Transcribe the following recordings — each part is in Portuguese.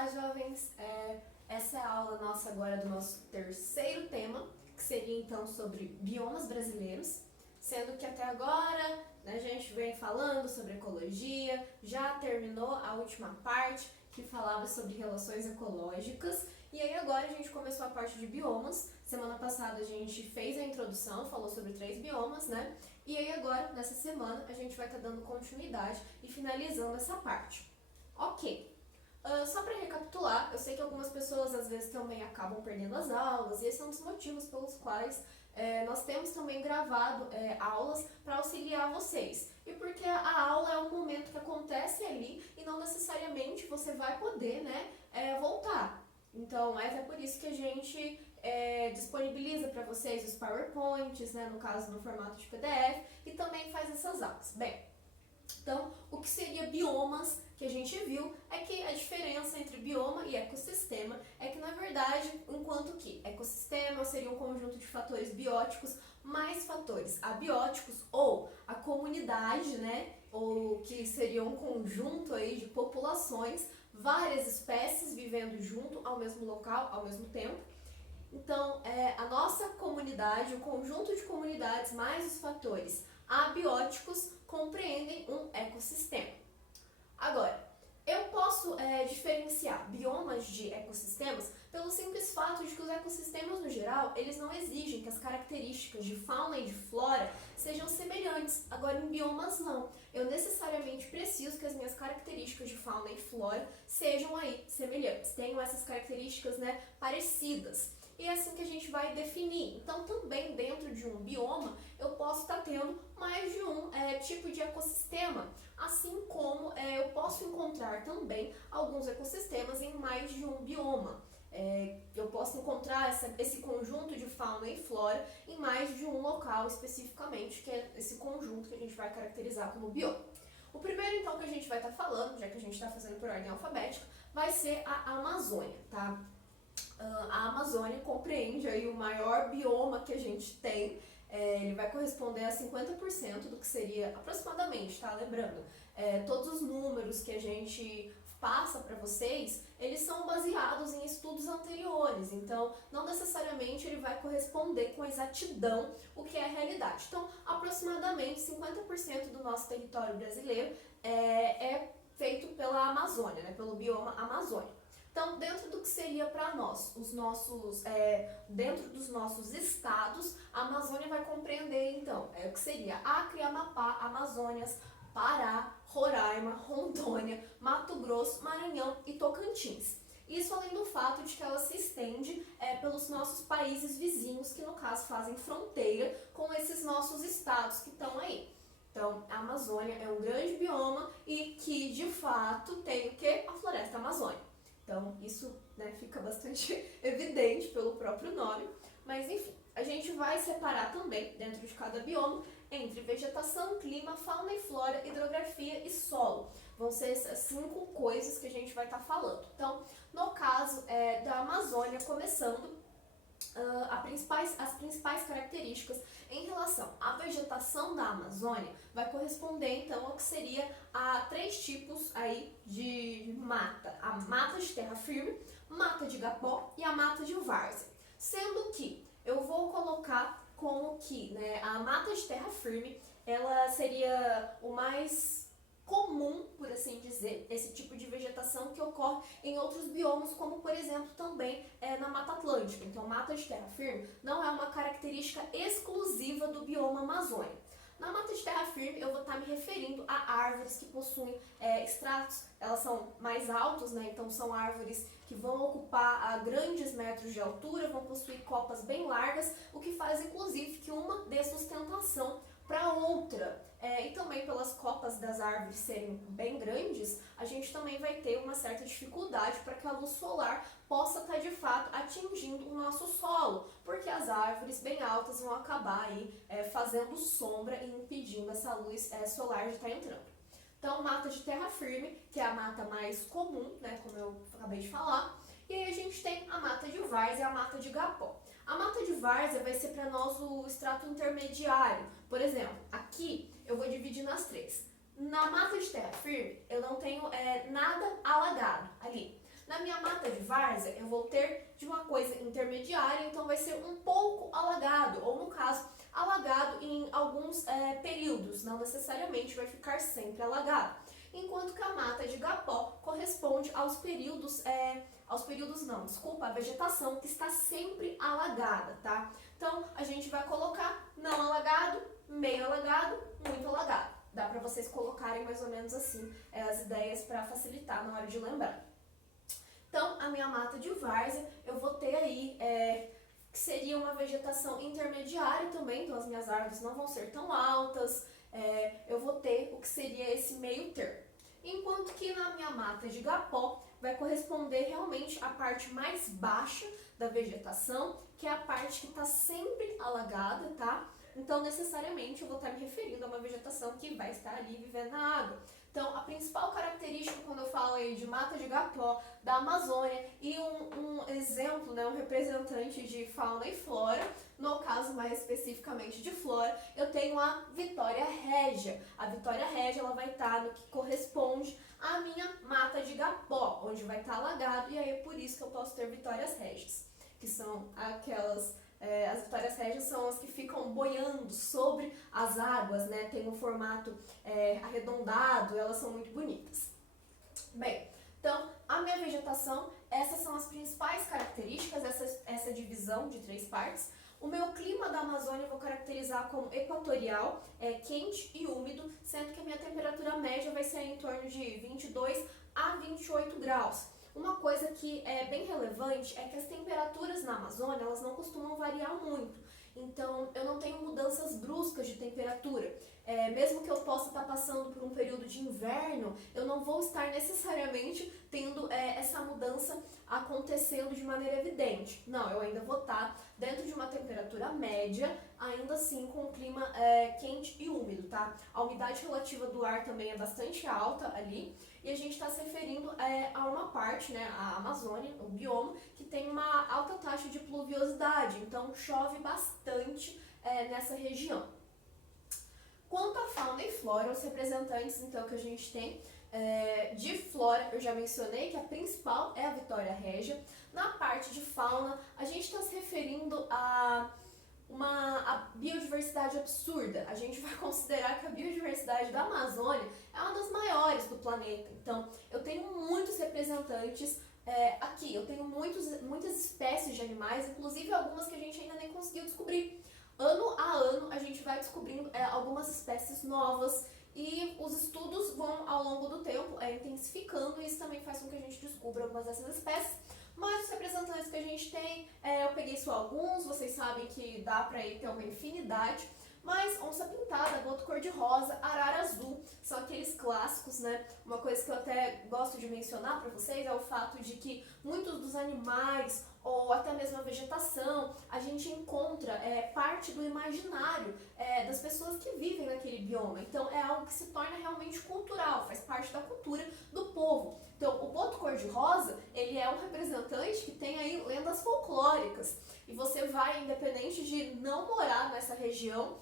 Olá, jovens! Essa é a aula nossa agora do nosso terceiro tema, que seria então sobre biomas brasileiros, sendo que até agora, né, a gente vem falando sobre ecologia, já terminou a última parte que falava sobre relações ecológicas, e aí agora a gente começou a parte de biomas. Semana passada a gente fez a introdução, falou sobre 3 biomas, né? E aí agora, nessa semana, a gente vai estar dando continuidade e finalizando essa parte. Ok. Só para recapitular, eu sei que algumas pessoas às vezes também acabam perdendo as aulas, e esse é um dos motivos pelos quais nós temos também gravado aulas para auxiliar vocês. E porque a aula é um momento que acontece ali e não necessariamente você vai poder, né, voltar. Então, é até por isso que a gente disponibiliza para vocês os PowerPoints, né, no caso no formato de PDF, e também faz essas aulas. Bem, então, o que seria biomas que a gente viu é que a diferença entre bioma e ecossistema é que, na verdade, enquanto que ecossistema seria um conjunto de fatores bióticos mais fatores abióticos ou a comunidade, né, ou que seria um conjunto aí de populações, várias espécies vivendo junto ao mesmo local, ao mesmo tempo. Então, a nossa comunidade, o conjunto de comunidades mais os fatores abióticos compreendem um ecossistema. Agora, eu posso diferenciar biomas de ecossistemas pelo simples fato de que os ecossistemas, no geral, eles não exigem que as características de fauna e de flora sejam semelhantes. Agora, em biomas, não. Eu necessariamente preciso que as minhas características de fauna e flora sejam aí semelhantes, tenham essas características, né, parecidas. E é assim que a gente vai definir. Então, também dentro de um bioma, eu posso estar tendo mais de um tipo de ecossistema, assim como eu posso encontrar também alguns ecossistemas em mais de um bioma. Eu posso encontrar esse conjunto de fauna e flora em mais de um local especificamente, que é esse conjunto que a gente vai caracterizar como bioma. O primeiro, então, que a gente vai estar falando, já que a gente está fazendo por ordem alfabética, vai ser a Amazônia, tá? A Amazônia compreende aí o maior bioma que a gente tem. Ele vai corresponder a 50% do que seria aproximadamente, tá? Lembrando, todos os números que a gente passa para vocês, eles são baseados em estudos anteriores, então não necessariamente ele vai corresponder com exatidão o que é a realidade. Então, aproximadamente 50% do nosso território brasileiro é feito pela Amazônia, né? Pelo bioma Amazônia. Então, dentro do que seria para nós, dentro dos nossos estados, a Amazônia vai compreender, então, o que seria Acre, Amapá, Amazônias, Pará, Roraima, Rondônia, Mato Grosso, Maranhão e Tocantins. Isso além do fato de que ela se estende pelos nossos países vizinhos, que no caso fazem fronteira com esses nossos estados que estão aí. Então, a Amazônia é um grande bioma e que, de fato, tem o que? A floresta amazônica. Então, isso, né, fica bastante evidente pelo próprio nome, mas enfim, a gente vai separar também, dentro de cada bioma, entre vegetação, clima, fauna e flora, hidrografia e solo. Vão ser essas 5 coisas que a gente vai estar falando. Então, no caso da Amazônia, começando, as principais características em relação à vegetação da Amazônia vai corresponder então ao que seria a 3 tipos aí de mata: a mata de terra firme, mata de igapó e a mata de várzea. Sendo que eu vou colocar como que, né, a mata de terra firme ela seria o mais comum, por assim dizer, esse tipo de vegetação que ocorre em outros biomas, como por exemplo também na Mata Atlântica. Então, mata de terra firme não é uma característica exclusiva do bioma Amazônia. Na mata de terra firme, eu vou estar me referindo a árvores que possuem estratos, elas são mais altos, né? Então são árvores que vão ocupar grandes metros de altura, vão possuir copas bem largas, o que faz inclusive que uma dê sustentação para outra. E também pelas copas das árvores serem bem grandes, a gente também vai ter uma certa dificuldade para que a luz solar possa estar de fato atingindo o nosso solo, porque as árvores bem altas vão acabar aí fazendo sombra e impedindo essa luz solar de estar entrando. Então, mata de terra firme, que é a mata mais comum, né, como eu acabei de falar. E aí a gente tem a mata de várzea e a mata de igapó. A mata de várzea vai ser para nós o extrato intermediário. Por exemplo, aqui eu vou dividir nas 3. Na mata de terra firme, eu não tenho nada alagado ali. Na minha mata de várzea, eu vou ter de uma coisa intermediária, então vai ser um pouco alagado, ou no caso, alagado em alguns períodos, não necessariamente vai ficar sempre alagado. Enquanto que a mata de Igapó corresponde aos períodos, a vegetação que está sempre alagada, tá? Então, a gente vai colocar não alagado, meio alagado, muito alagado. Dá para vocês colocarem mais ou menos assim as ideias para facilitar na hora de lembrar. Então, a minha mata de várzea, eu vou ter aí, que seria uma vegetação intermediária também, então as minhas árvores não vão ser tão altas, eu vou ter o que seria esse meio termo. Enquanto que na minha mata de Igapó vai corresponder realmente à parte mais baixa da vegetação, que é a parte que está sempre alagada, tá? Então, necessariamente, eu vou estar me referindo a uma vegetação que vai estar ali vivendo na água. Então, a principal característica quando eu falo aí de mata de Igapó, da Amazônia, e um exemplo, né, um representante de fauna e flora, no caso mais especificamente de flora, eu tenho a Vitória Régia. A Vitória Régia ela vai estar no que corresponde à minha mata de Igapó, onde vai estar alagado, e aí é por isso que eu posso ter Vitórias Régias, que são aquelas... as vitórias régias são as que ficam boiando sobre as águas, né? Tem um formato arredondado, elas são muito bonitas. Bem, então, a minha vegetação, essas são as principais características, essa divisão de 3 partes. O meu clima da Amazônia eu vou caracterizar como equatorial, quente e úmido, sendo que a minha temperatura média vai ser em torno de 22 a 28 graus. Uma coisa que é bem relevante é que as temperaturas na Amazônia, elas não costumam variar muito. Então, eu não tenho mudanças bruscas de temperatura. Mesmo que eu possa estar passando por um período de inverno, eu não vou estar necessariamente tendo essa mudança acontecendo de maneira evidente. Não, eu ainda vou estar dentro de uma temperatura média, ainda assim com o clima quente e úmido, tá? A umidade relativa do ar também é bastante alta ali. E a gente está se referindo a uma parte, né, a Amazônia, o bioma, que tem uma alta taxa de pluviosidade, então chove bastante nessa região. Quanto à fauna e flora, os representantes então que a gente tem de flora, eu já mencionei que a principal é a Vitória Régia. Na parte de fauna, a gente está se referindo a biodiversidade absurda. A gente vai considerar que a biodiversidade da Amazônia é uma das maiores do planeta. Então, eu tenho muitos representantes aqui. Eu tenho muitas espécies de animais, inclusive algumas que a gente ainda nem conseguiu descobrir. Ano a ano, a gente vai descobrindo algumas espécies novas e os estudos vão, ao longo do tempo, intensificando, e isso também faz com que a gente descubra algumas dessas espécies. Mas os representantes que a gente tem, eu peguei só alguns, vocês sabem que dá pra ir ter uma infinidade, mas onça pintada, boto cor-de-rosa, arara azul, são aqueles clássicos, né? Uma coisa que eu até gosto de mencionar pra vocês é o fato de que muitos dos animais, ou até mesmo a vegetação, a gente encontra parte do imaginário das pessoas que vivem naquele bioma. Então é algo que se torna realmente cultural, faz parte da cultura do povo. Então o boto cor-de-rosa, ele é um representante que tem aí lendas folclóricas. E você vai, independente de não morar nessa região,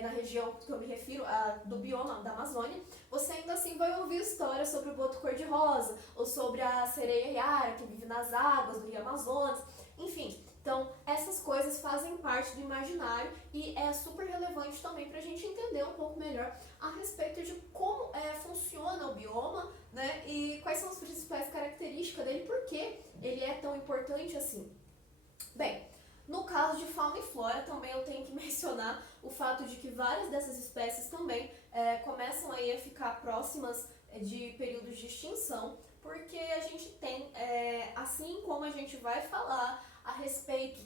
na região que eu me refiro, do bioma da Amazônia, você ainda assim vai ouvir histórias sobre o boto cor-de-rosa, ou sobre a sereia iara, que vive nas águas do rio Amazonas, enfim. Então, essas coisas fazem parte do imaginário e é super relevante também para a gente entender um pouco melhor a respeito de como funciona o bioma, né, e quais são as principais características dele, por que ele é tão importante assim. Bem, no caso de fauna e flora, também eu tenho que mencionar o fato de que várias dessas espécies também começam aí a ficar próximas de períodos de extinção, porque a gente tem, assim como a gente vai falar a respeito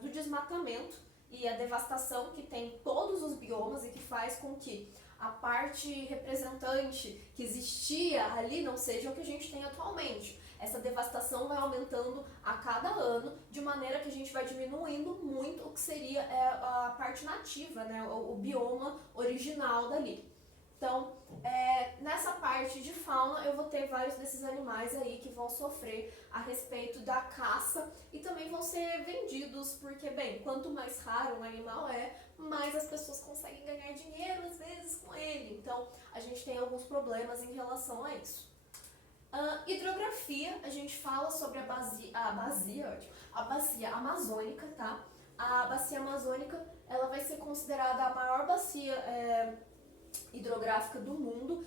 do desmatamento e a devastação que tem todos os biomas e que faz com que a parte representante que existia ali não seja o que a gente tem atualmente. Essa devastação vai aumentando a cada ano, de maneira que a gente vai diminuindo muito o que seria a parte nativa, né, o bioma original dali. Então, nessa parte de fauna, eu vou ter vários desses animais aí que vão sofrer a respeito da caça e também vão ser vendidos, porque, bem, quanto mais raro um animal mais as pessoas conseguem ganhar dinheiro, às vezes, com ele. Então, a gente tem alguns problemas em relação a isso. Hidrografia, a gente fala sobre a bacia amazônica, tá? A bacia amazônica, ela vai ser considerada a maior bacia hidrográfica do mundo